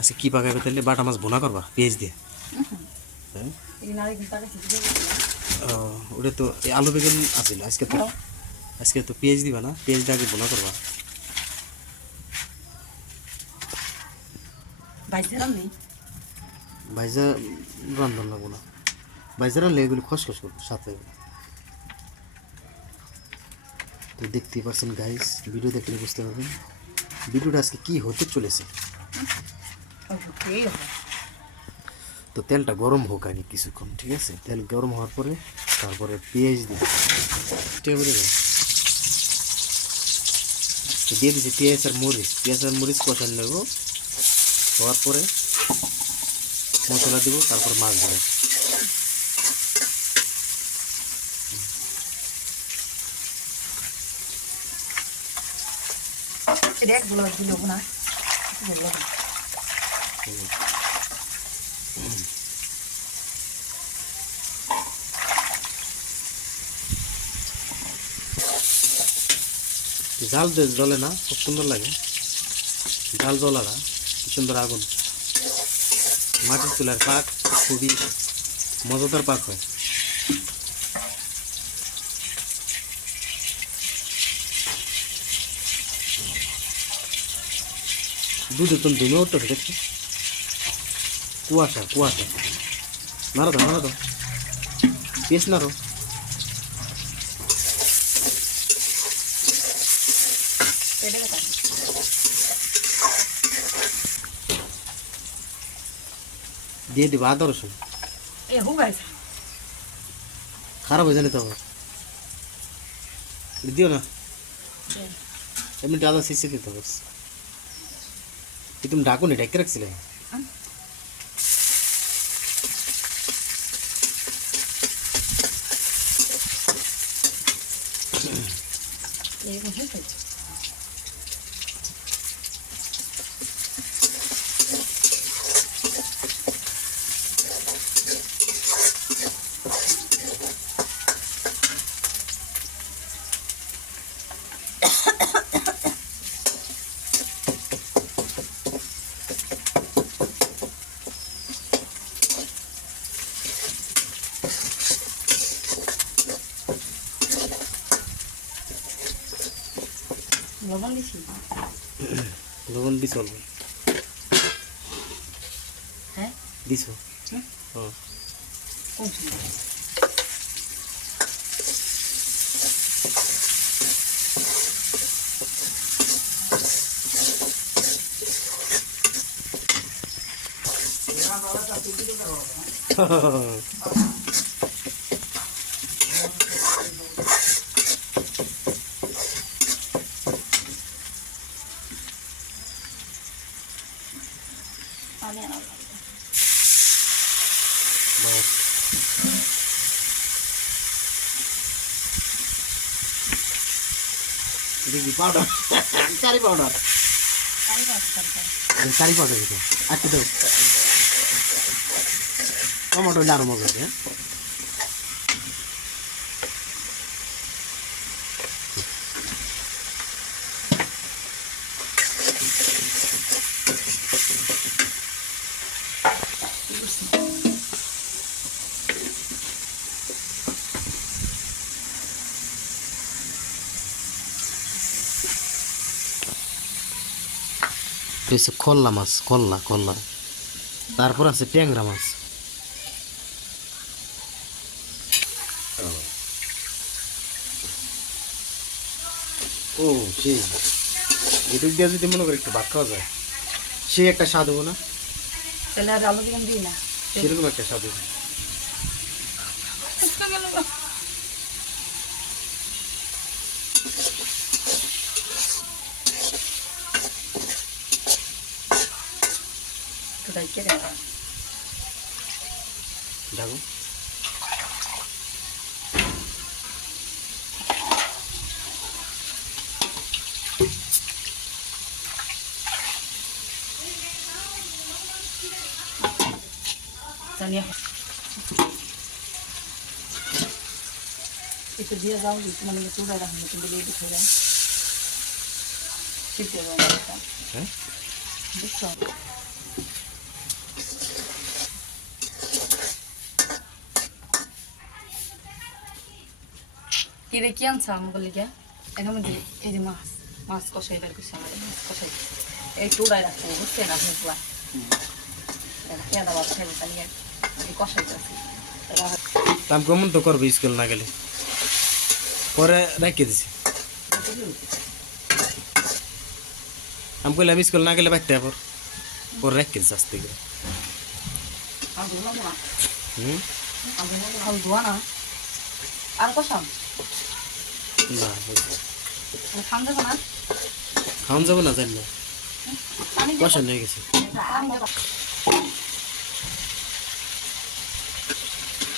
আচ্ছা কি পাকাবে তাহলে বাটা মাছ বোনা করবা পেঁয়াজ দিয়ে। ও, ওটা তো আলু বেগুন আছে আজকে তো। আজকে তো পেঁয়াজ দিবা না পেঁয়াজ দিয়ে আগে বোনা করবা। ভাইজা রান্ধন লাগবো না। খসখস করব সাথে। তো দেখতেই পাচ্ছেন গাইস ভিডিও দেখলে বুঝতে পারবেন। ভিডিওটা আজকে কি হতে চলেছে? হবে তো তেলটা গরম হোক আগে কিছুক্ষণ ঠিক আছে? তেল গরম হওয়ার পরে তারপরে পেঁয়াজ দিই? তো দিয়ে দিচ্ছি পেঁয়াজ আর মরিচ। পেঁয়াজ আর মরিচ কষান নেব। হওয়ার পরে মশলা দিব তারপর মাছ দেবো। এক গোলা দিল না। জাল জ্বলে না, খুব সুন্দর লাগে। জাল জ্বলাটা সুন্দর আগুন। মাটির চুলার পাক, খুবই মজাদার পাক হয়। দুধে তুমি ধুমে উঠতেছে দেখছ কুয়াশা কুয়াশা। নাড়া দাও নাড়া দাও পেস এটা দিয়ে দিবা আদা রসুন। খারাপ হয়ে জানি তো? দিও না। এমনি আদা শিশে দিতে হবে। তুমি ডাকুনি ডাকে রাখছিলে? এরকম হয়েছে লবণ দিছি? লবণ দিছ অল্প। হ্যাঁ? দিছ। হ্যাঁ পানি এটা কি পাউডার কারি পাউডার পানি দাও, পানি দাও। কারি পাউডার এটা আচ্ছা দাও টমেটো আরও মজা হবে হ্যাঁ এটা হচ্ছে খল্লা মাছ খল্লা খল্লা তারপর আছে ট্যাংরা মাছ। ও সেই। এটুক দিয়ে যদি মনে করি একটু ভাত খাওয়া যায়। সে একটা স্বাদ হব না? তাহলে আর আলু দিলাম দিই না? সেরকম একটা স্বাদ হব ডাইকে দেওয়া দেখো জানিয়ে একটু দিয়ে যাও একটু মানে চুড়া রাখুন কিন্তু রেডি হয়ে? যাও শিখতে যাও কি রে কি আনছ আমি বলি গিয়া এখানে মধ্যে এই যে মাছ মাছ কষাই বের করছে আমার মাছ কষাই এই চুড়াই রাখব বুঝছে না আপনি পুয়া পেঁয়াজ আবার খাইবো তাহলে এই কষাই আছে দাম কেমন তো করবে স্কুল না গেলে পরে রেখে দিছি আমি কইলাম স্কুল না গেলে বাইতে পর পরে রেখে দিছি আস্তে করে হুম ধোয়া না আর কষাম না খান দেবো না? খাওয়ান যাব না জানি না। পানি পয়সা নিয়ে গেছে।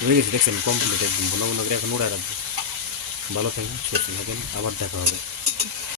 হয়ে গেছে দেখছেন কমপ্লিট একদম। বলো মনে করে এখন উড়ায় রাখব। ভালো সুস্থ থাকেন আবার দেখা হবে।